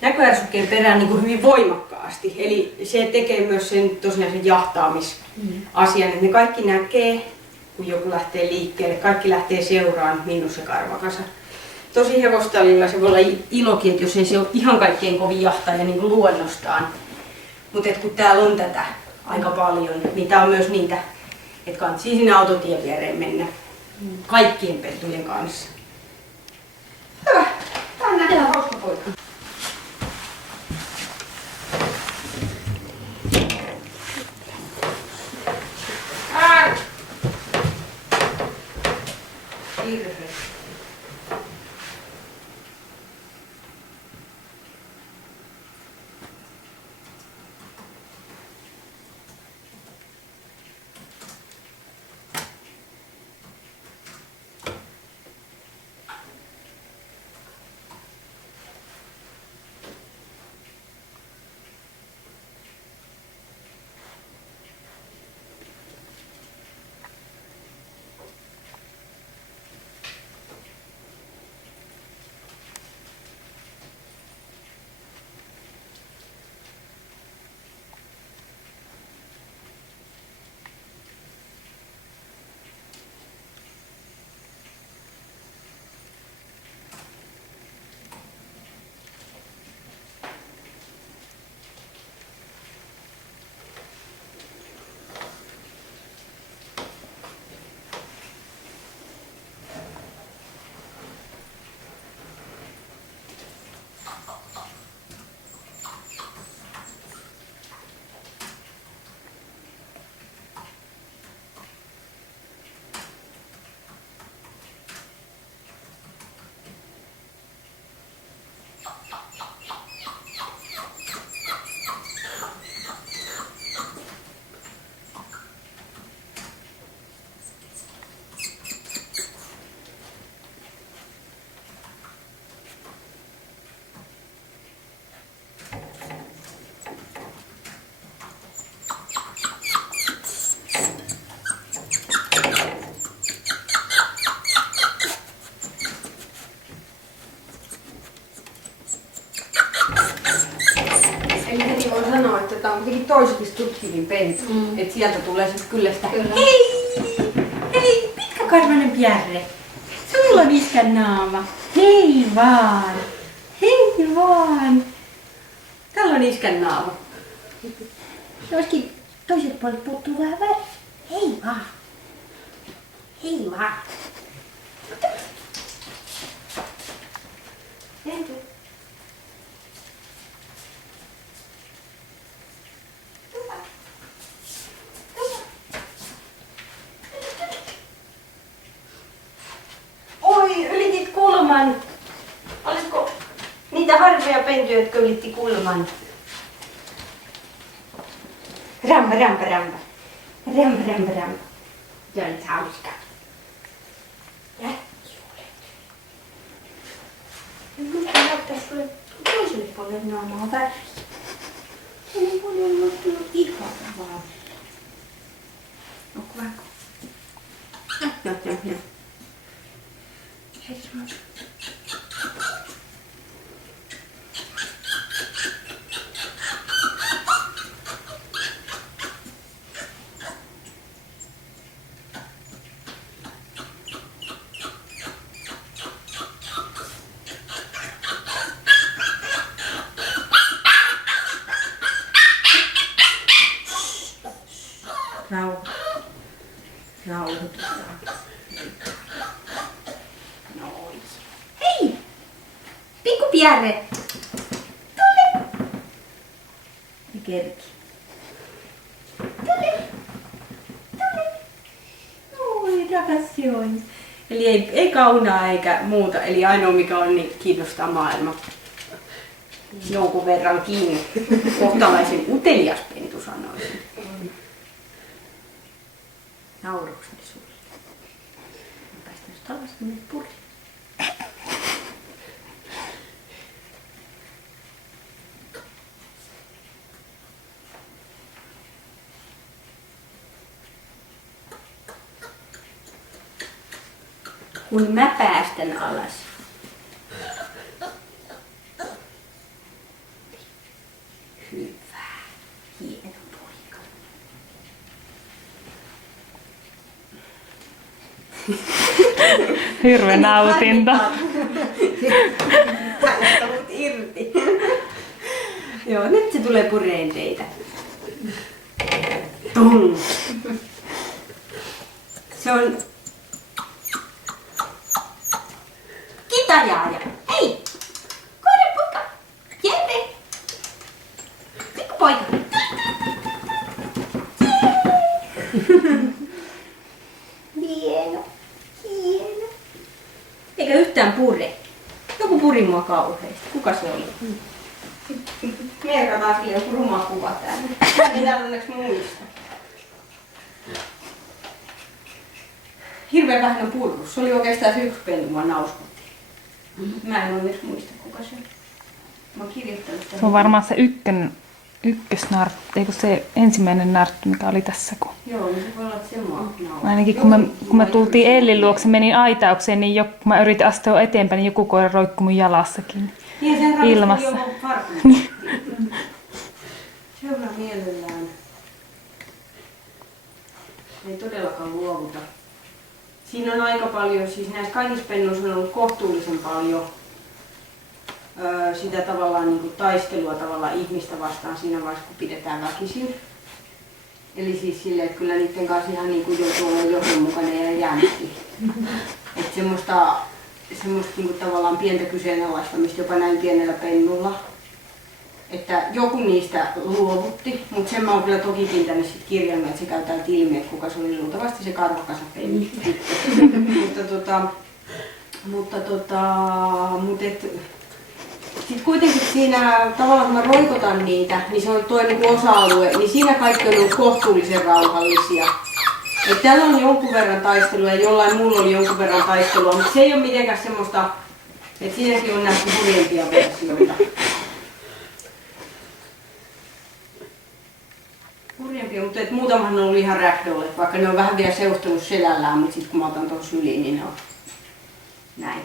Näköärsykkeen perään niin kuin hyvin voimakkaasti. Eli se tekee myös sen tosiaan sen jahtaamisasian, että ne kaikki näkee, kun joku lähtee liikkeelle, kaikki lähtee seuraan, miinus se karvakasa. Tosi hevostallilla se voi olla ilokin, että jos ei se ole ihan kaikkein kovin jahtaja niin kuin luonnostaan. Mutta kun täällä on tätä aika paljon, niin tää on myös niitä, että kantsii sinne autotien viereen mennä kaikkien pentujen kanssa. Hyvä. Tää on nähdään hauska poika. Hirveä. Tutkinin pentu. Että sieltä tulee sitten kyllä sitä. Kyllä. Hei, pitkäkarvainen Pierre. Sulla on iskän naama. Hei vaan. Hei vaan. Täällä on iskän naama. Joskin toiset puolet puuttuu vähän väriä. Hei vaan. Hei vaan. Pentu. Oi, ylitit kulman. Olisiko niitä harvoja pentuja, jotka ylitti kulman? Rampa, rampa, rampa. Rampa, rampa, rampa. Se oli hauska. Jätki olet. Nyt näyttäisi sulle toiselle puolelle naamaa väriä. Toiselle puolelle on tullut ihan vaan. Onko vaikka? Joo. Seitsemän. Rauhoitutaan. Noin. Hei! Pikku Pierre! Tule! Ja kerki. Tule! Oi, rakas join. Eli ei kaunaa eikä muuta. Eli ainoa mikä on, niin kiinnostaa maailma. Jonkun verran kiinni. Kohtalaisen utelias pentu sanoisin. Naurukseni sulle. Mä päästän just alas, kun menet puri. Kun mä päästän alas. Hyvä. Hieno poika. Hirveä nautinto. Tästä mut irti. Joo, nyt se tulee pureen teitä. Tung. Se on kitajaaja. Hei! Koira poika! Jere! Pikku poika! Hieno. Hieno. Eikä yhtään pure. Joku puri mua kauheasti. Kuka se oli? Merkataan sille joku ruma kuva täällä. Ei täällä onneksi muista. Hirveän vähän on purru. Se oli oikeastaan se yksi pentu, mua nauskutti. Mä en onneksi muista kuka se oli. Mä oon kirjoittanut tämän. Se on varmaan se ykkösnarttu, eikö se ensimmäinen narttu, mikä oli tässä. Joo, niin se voi olla, että se mua nauskutti. Ainakin kun me tultiin Ellin luokse, menin aitaukseen, niin kun mä yritin astua eteenpäin, niin joku koira roikkui mun jalassakin. Niin ja sen Ilmassa. ravisteli joku farkun. Seuraa mielellään. Ei todellakaan luovuta. Siinä on aika paljon, siis näissä kaikissa pennuissa on ollut kohtuullisen paljon sitä tavallaan niin kuin taistelua tavallaan ihmistä vastaan siinä vaiheessa, kun pidetään väkisin. Eli siis silleen, että kyllä niiden kanssa ihan niin kuin joutuu olemaan johdonmukainen ja jämpti. Että semmoista niin kuin tavallaan pientä kyseenalaistamista jopa näin pienellä pennulla. Että joku niistä luovutti, mutta sen mä oon kyllä tokikin tänne sit kirjannut, että se käy täältä ilmi, että kuka se oli luultavasti se karvakasa pennu. mutta sitten kuitenkin siinä tavallaan kun mä roikotan niitä, niin se on toinen niin osa-alue, niin siinä kaikki on ollut kohtuullisen rauhallisia. Et täällä on jonkun verran taistelua ja jollain muulla oli jonkun verran taistelua, mutta se ei ole mitenkään semmoista, että siinäkin on nähty hurjempia versioita. Hurjempia, mutta muutamahan on ollut ihan ragdollet, vaikka ne on vähän vielä seustanut selällään, mutta sitten kun mä otan tuon syliin, niin ne on näin.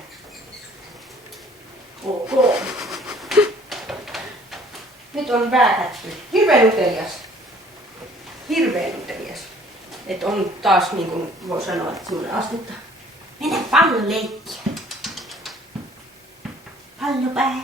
Nyt on vääkätty. Hirveän utelias. hirveän utelias. Että on taas, niin kuin voi sanoa, että semmoinen astetta. Mennä palloleikkiä. Pallopää.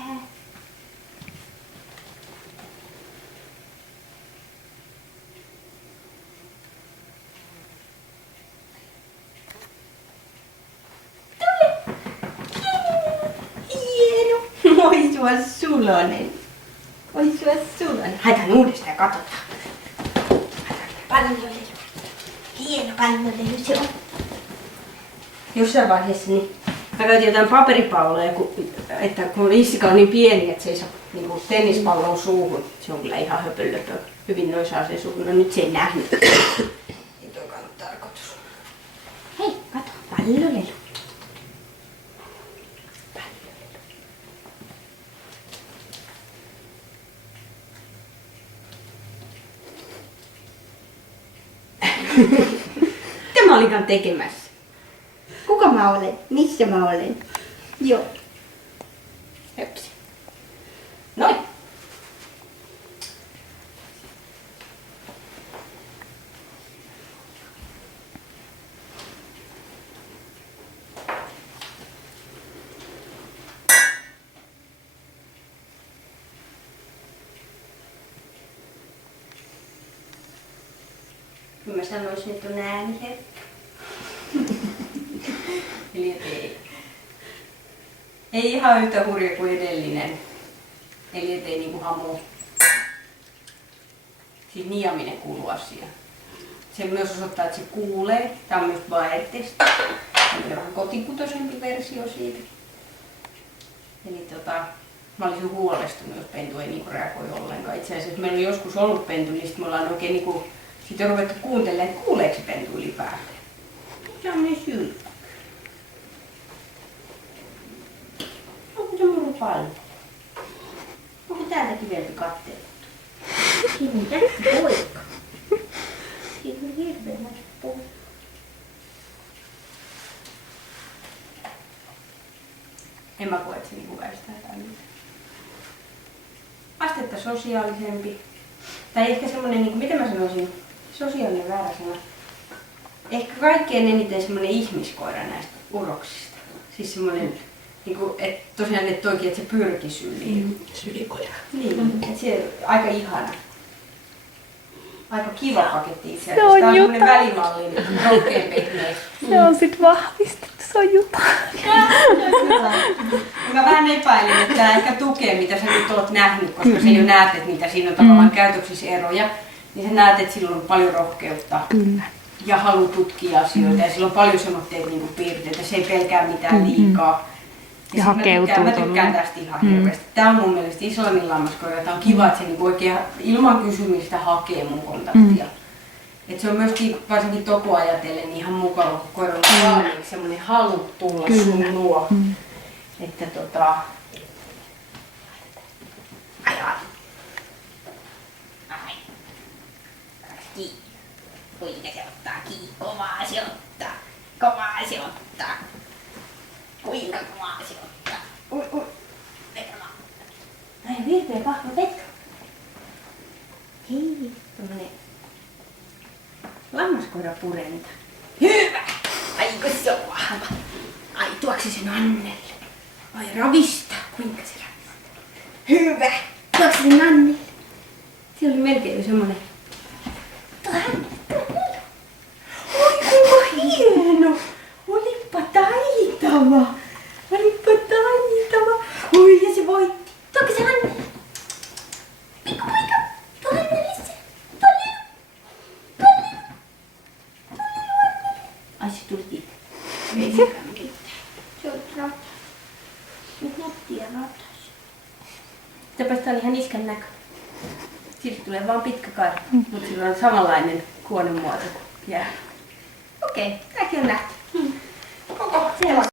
Hieno. Oi sua sulonen. Oi sua sulonen. Haetaan uudestaan ja katsotaan. Pallolelu. Hieno pallolelu se on. Jossain vaiheessa niin mä käytin jotain paperipalloja, että kun Issika on niin pieni, että se ei saa niin tennispallon suuhun. Se on kyllä ihan höpölöpö. Hyvin noin saa sen suuhun. No nyt se ei nähnyt. Ei toikaan ole tarkoitus. Hei, kato. Pallolelu. Mitä mä olikaan tekemässä? Kuka mä olen? Missä mä olen? Joo. Höpsi. Noin. Mä sanoisin, että on ääniherkkä. Eli ei ihan yhtä hurja kuin edellinen. Eli ei niinku hamu. Siis niaminen kuuluu asiaan. Se myös osoittaa, että se kuulee. Tää on myös Baer-testi. On vähän kotikutoisempi versio siitä. Eli mä olisin huolestunut, jos pentu ei niinku reagoi ollenkaan. Itse asiassa meillä on joskus ollut pentu, niin sit me ollaan oikein niinku sitten on ruvettu kuuntelemaan, että kuuleeko se pentu ylipäätään. Se on niin syy. Onko se muru paljon? Onko täältäkin vielä kattelut? Siinä on tästä poika. Siinä on hirveän näistä poika. En mä koe, että se niinku väistää tai mitään. Astetta sosiaalisempi. Tai ehkä semmonen, niin miten mä sanoisin, sosiaalinen väärä sana. Ehkä kaikkein eniten semmonen ihmiskoira näistä uroksista. Siis semmonen, niin että tosiaan että toikin, että se pyrki syliin. Sylikoira. Niin, että se on aika ihana. Aika kiva paketti itse Se asiassa. on Tää on semmonen jotain. välimallinen, rohkeen pehmeä. Se on sit vahvistettu, se on jotain. Mä vähän epäilen, että tää ehkä tukee, mitä sä nyt oot nähnyt, koska sä jo näet, että mitä siinä on tavallaan käytöksissä eroja. Niin sä näet, että sillä on paljon rohkeutta. Kyllä. Ja halu tutkia asioita ja sillä on paljon semmoitteita niinku piirteitä, se ei pelkää mitään liikaa. Ja sit hakeutuu mä tykkään tolleen. tästä ihan hirveästi. Tää on mun mielestä Islannin lammaskoira, tää on kiva, että se niinku oikein ilman kysymistä hakee mun kontaktia. Et se on myöskin varsinkin Toku ajatellen ihan mukava, kun koira on valmiiksi semmonen halu tulla sun luo. Että ai. Kiinni. Kuinka se ottaa kiinni? Kovaa se ottaa. Kovaa se ottaa. Kuinka kovaa se ottaa? Vetämä. Ai virpeä vahva veto. Hei, tommonen lammaskoira purenta. Hyvä! Ai kun se on vahva. Ai tuoksi sen Annelle. Ai ravista. Kuinka se ravista? Hyvä! Tuoksi sen Annelle. Se oli melkein jo semmonen. Oi kuinka hieno! Olipa taitava! Olipa taitava! Oi ja se voitti! Tuoko se Annelle? Pikku poika! Tuo Annelle se! Tuolle! Ai se tuli siitä. Ei sekään mitään. Se on ratas. Nyt nättiä ratas. Täpäs tää on ihan iskän näkö. Siitä tulee vaan pitkä karva, mutta sillä on samanlainen kuonen muoto kuin jää. Okei, tämäkin on nähty. Koko siellä.